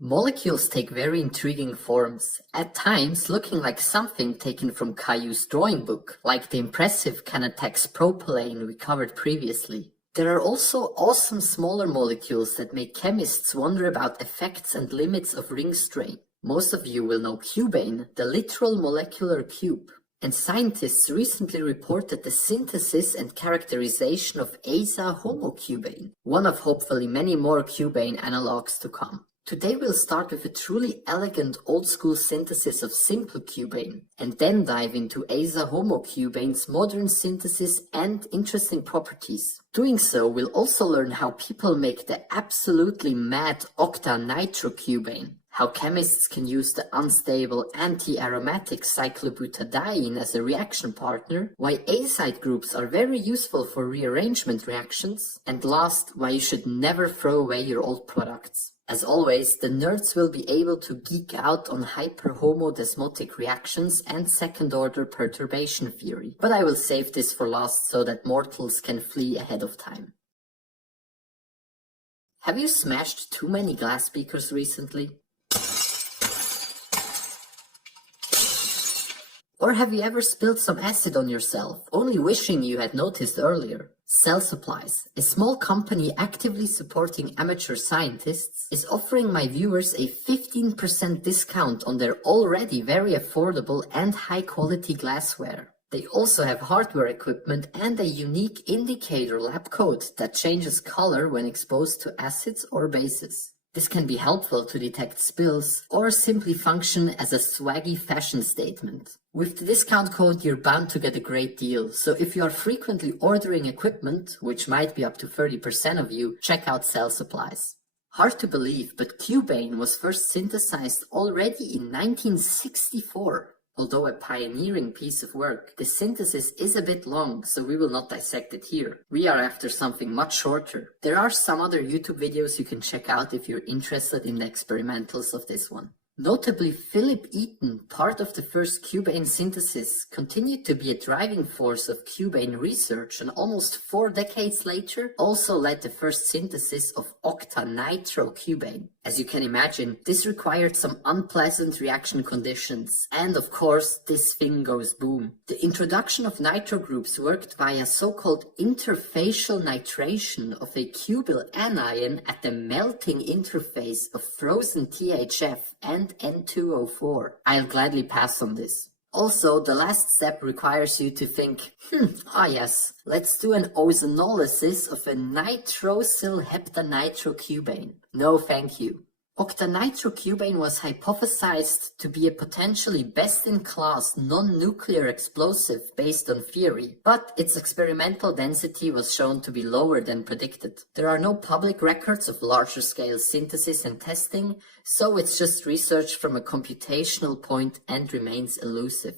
Molecules take very intriguing forms, at times looking like something taken from Caillou's drawing book, like the impressive Canatex propylene we covered previously. There are also awesome smaller molecules that make chemists wonder about effects and limits of ring strain. Most of you will know cubane, the literal molecular cube. And scientists recently reported the synthesis and characterization of aza-homocubane, one of hopefully many more cubane analogues to come. Today we'll start with a truly elegant old-school synthesis of simple cubane, and then dive into aza-homocubane's modern synthesis and interesting properties. Doing so, we'll also learn how people make the absolutely mad octa-nitrocubane, how chemists can use the unstable anti-aromatic cyclobutadiene as a reaction partner, why azide groups are very useful for rearrangement reactions, and last, why you should never throw away your old products. As always, the nerds will be able to geek out on hyperhomodesmotic reactions and second-order perturbation theory, but I will save this for last so that mortals can flee ahead of time. Have you smashed too many glass speakers recently? Or have you ever spilled some acid on yourself, only wishing you had noticed earlier? Cell Supplies, a small company actively supporting amateur scientists, is offering my viewers a 15% discount on their already very affordable and high-quality glassware. They also have hardware equipment and a unique indicator lab coat that changes color when exposed to acids or bases. This can be helpful to detect spills or simply function as a swaggy fashion statement. With the discount code, you're bound to get a great deal, so if you are frequently ordering equipment, which might be up to 30% of you, check out Cell Supplies. Hard to believe, but cubane was first synthesized already in 1964. Although a pioneering piece of work, the synthesis is a bit long, so we will not dissect it here. We are after something much shorter. There are some other YouTube videos you can check out if you're interested in the experimentals of this one. Notably, Philip Eaton, part of the first cubane synthesis, continued to be a driving force of cubane research, and almost 4 decades later also led the first synthesis of octa-nitrocubane. As you can imagine, this required some unpleasant reaction conditions, and of course, this thing goes boom. The introduction of nitro groups worked via so-called interfacial nitration of a cubyl anion at the melting interface of frozen THF and N2O4. I'll gladly pass on this. Also, the last step requires you to think, yes, let's do an ozonolysis of a nitrosyl heptanitrocubane. No, thank you. Octanitrocubane was hypothesized to be a potentially best-in-class non-nuclear explosive based on theory, but its experimental density was shown to be lower than predicted. There are no public records of larger-scale synthesis and testing, so it's just research from a computational point and remains elusive.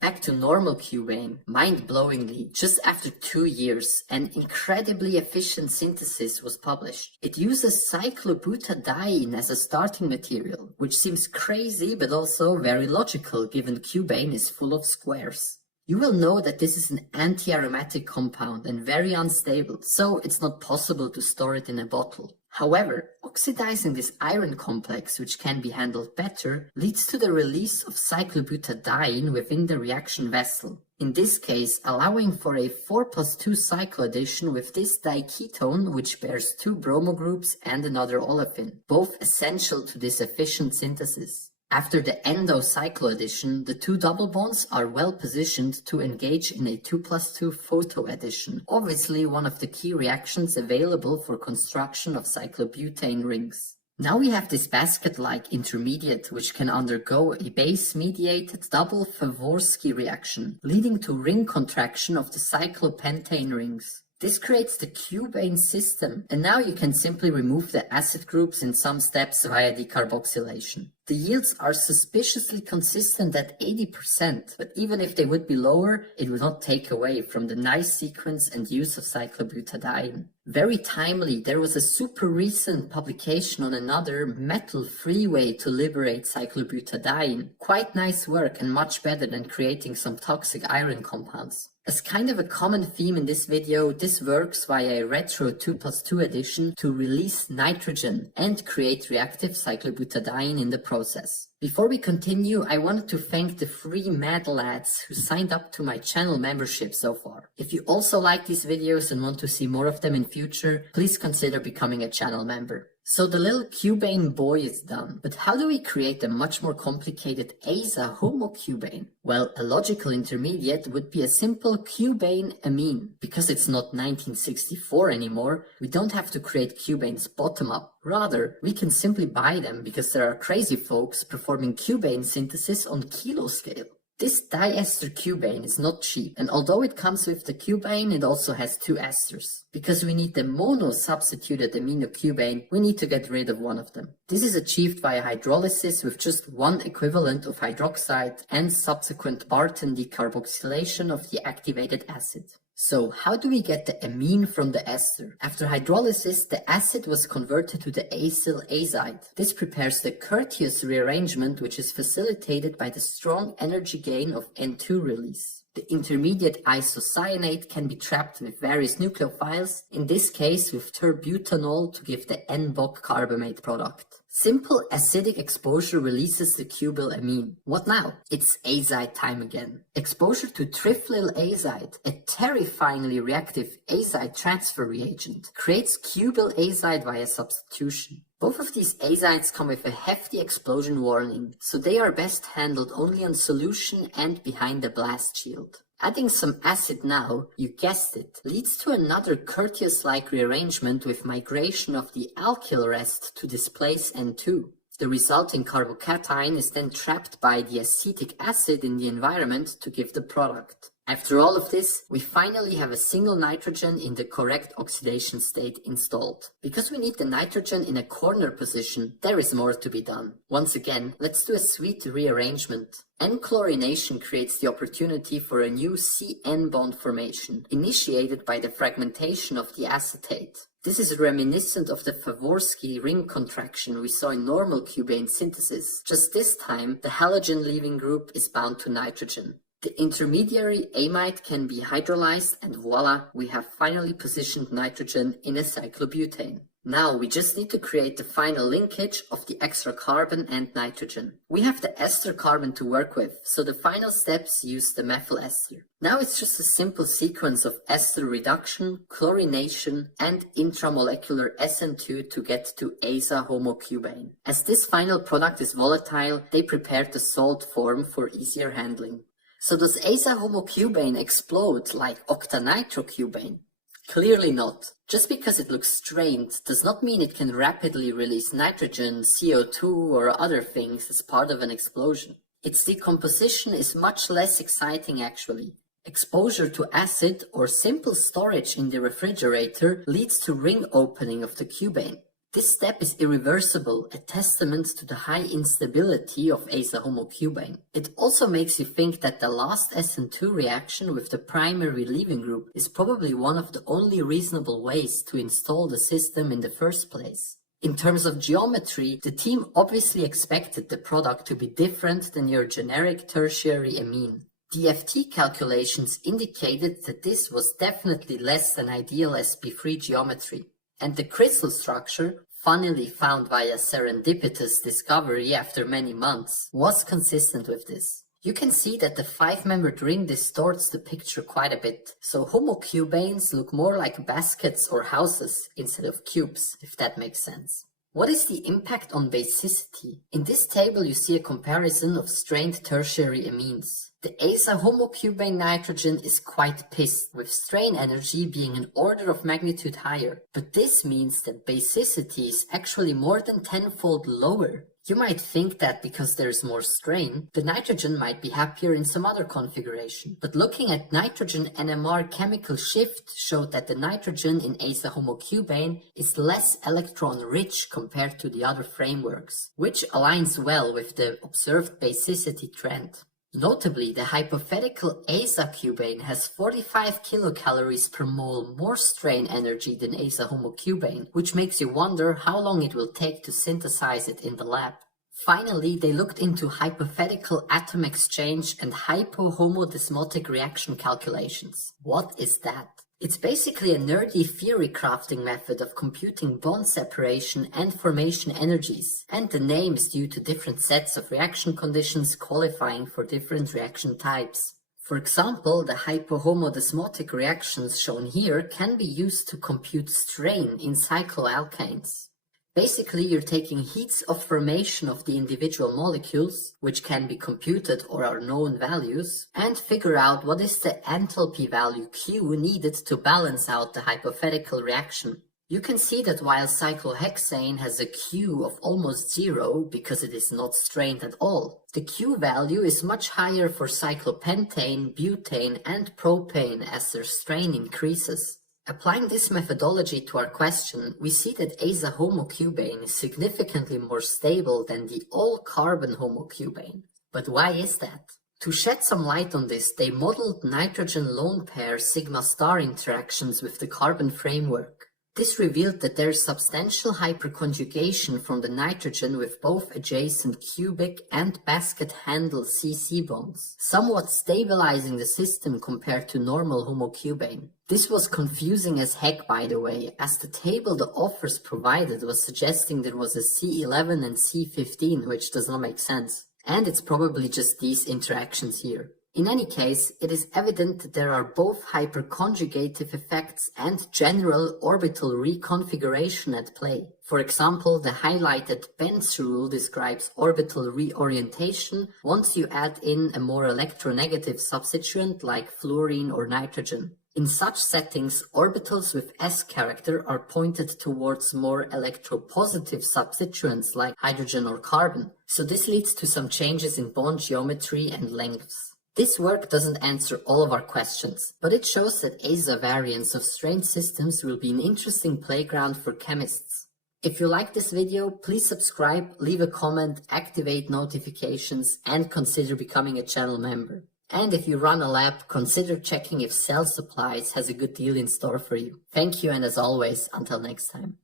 Back to normal cubane, mind-blowingly, just after 2 years, an incredibly efficient synthesis was published. It uses cyclobutadiene as a starting material, which seems crazy but also very logical given cubane is full of squares. You will know that this is an anti-aromatic compound and very unstable, so it's not possible to store it in a bottle. However, oxidizing this iron complex, which can be handled better, leads to the release of cyclobutadiene within the reaction vessel. In this case, allowing for a 4+2 cycle addition with this diketone, which bears 2 bromo groups and another olefin, both essential to this efficient synthesis. After the endo-cycle addition, the 2 double bonds are well positioned to engage in a 2+2 photo addition, obviously one of the key reactions available for construction of cyclobutane rings. Now we have this basket-like intermediate which can undergo a base-mediated double Favorsky reaction, leading to ring contraction of the cyclopentane rings. This creates the cubane system, and now you can simply remove the acid groups in some steps via decarboxylation. The yields are suspiciously consistent at 80%, but even if they would be lower, it would not take away from the nice sequence and use of cyclobutadiene. Very timely, there was a super recent publication on another metal-free way to liberate cyclobutadiene. Quite nice work and much better than creating some toxic iron compounds. As kind of a common theme in this video, this works via a retro 2+2 addition to release nitrogen and create reactive cyclobutadiene in the process. Before we continue, I wanted to thank the 3 mad lads who signed up to my channel membership so far. If you also like these videos and want to see more of them in future, please consider becoming a channel member. So the little cubane boy is done, but how do we create a much more complicated ASA homocubane? Well, a logical intermediate would be a simple cubane amine. Because it's not 1964 anymore, we don't have to create cubanes bottom up. Rather, we can simply buy them because there are crazy folks performing cubane synthesis on kilo scale. This diester cubane is not cheap, and although it comes with the cubane, it also has 2 esters. Because we need the mono-substituted aminocubane, we need to get rid of one of them. This is achieved via hydrolysis with just one equivalent of hydroxide and subsequent Barton decarboxylation of the activated acid. So how do we get the amine from the ester? After hydrolysis, the acid was converted to the acyl azide. This prepares the Curtius rearrangement, which is facilitated by the strong energy gain of N2 release. The intermediate isocyanate can be trapped with various nucleophiles, in this case with terbutanol to give the N-Boc carbamate product. Simple acidic exposure releases the cubyl amine. What now? It's azide time again. Exposure to triflyl azide, a terrifyingly reactive azide transfer reagent, creates cubyl azide via substitution. Both of these azides come with a hefty explosion warning, so they are best handled only on solution and behind the blast shield. Adding some acid now, you guessed it, leads to another Curtius-like rearrangement with migration of the alkyl rest to displace N2. The resulting carbocation is then trapped by the acetic acid in the environment to give the product. After all of this, we finally have a single nitrogen in the correct oxidation state installed. Because we need the nitrogen in a corner position, there is more to be done. Once again, let's do a sweet rearrangement. N-chlorination creates the opportunity for a new CN bond formation, initiated by the fragmentation of the acetate. This is reminiscent of the Favorsky ring contraction we saw in normal cubane synthesis, just this time the halogen-leaving group is bound to nitrogen. The intermediary amide can be hydrolyzed and voila, we have finally positioned nitrogen in a cyclobutane. Now we just need to create the final linkage of the extra carbon and nitrogen. We have the ester carbon to work with, so the final steps use the methyl ester. Now it's just a simple sequence of ester reduction, chlorination, and intramolecular SN2 to get to ASA homocubane. As this final product is volatile, they prepared the salt form for easier handling. So does ASA homocubane explode like octanitrocubane? Clearly not. Just because it looks strained does not mean it can rapidly release nitrogen, CO2 or other things as part of an explosion. Its decomposition is much less exciting actually. Exposure to acid or simple storage in the refrigerator leads to ring opening of the cubane. This step is irreversible, a testament to the high instability of ASA homocubane. It also makes you think that the last SN2 reaction with the primary leaving group is probably one of the only reasonable ways to install the system in the first place. In terms of geometry, the team obviously expected the product to be different than your generic tertiary amine. DFT calculations indicated that this was definitely less than ideal sp3 geometry. And the crystal structure, funnily found via serendipitous discovery after many months, was consistent with this. You can see that the 5-membered ring distorts the picture quite a bit, so homocubanes look more like baskets or houses instead of cubes, if that makes sense. What is the impact on basicity? In this table you see a comparison of strained tertiary amines. The ASA homocubane nitrogen is quite pissed, with strain energy being an order of magnitude higher. But this means that basicity is actually more than 10-fold lower. You might think that because there's more strain, the nitrogen might be happier in some other configuration. But looking at nitrogen NMR chemical shift showed that the nitrogen in ASA homocubane is less electron-rich compared to the other frameworks, which aligns well with the observed basicity trend. Notably, the hypothetical ASA cubane has 45 kilocalories per mole more strain energy than ASA homocubane, which makes you wonder how long it will take to synthesize it in the lab. Finally, they looked into hypothetical atom exchange and hypo-homodesmotic reaction calculations. What is that? It's basically a nerdy theory crafting method of computing bond separation and formation energies, and the name is due to different sets of reaction conditions qualifying for different reaction types. For example, the hypo-homodesmotic reactions shown here can be used to compute strain in cycloalkanes. Basically, you're taking heats of formation of the individual molecules, which can be computed or are known values, and figure out what is the enthalpy value Q needed to balance out the hypothetical reaction. You can see that while cyclohexane has a Q of almost 0 because it is not strained at all, the Q value is much higher for cyclopentane, butane, and propane as their strain increases. Applying this methodology to our question, we see that aza-homocubane is significantly more stable than the all-carbon homocubane. But why is that? To shed some light on this, they modeled nitrogen lone pair sigma star interactions with the carbon framework. This revealed that there is substantial hyperconjugation from the nitrogen with both adjacent cubic and basket handle CC bonds, somewhat stabilizing the system compared to normal homocubane. This was confusing as heck, by the way, as the table the authors provided was suggesting there was a C11 and C15, which does not make sense. And it's probably just these interactions here. In any case, it is evident that there are both hyperconjugative effects and general orbital reconfiguration at play. For example, the highlighted Benz rule describes orbital reorientation once you add in a more electronegative substituent like fluorine or nitrogen. In such settings, orbitals with S character are pointed towards more electropositive substituents like hydrogen or carbon, so this leads to some changes in bond geometry and lengths. This work doesn't answer all of our questions, but it shows that aza variants of strained systems will be an interesting playground for chemists. If you like this video, please subscribe, leave a comment, activate notifications, and consider becoming a channel member. And if you run a lab, consider checking if Cell Supplies has a good deal in store for you. Thank you, and as always, until next time.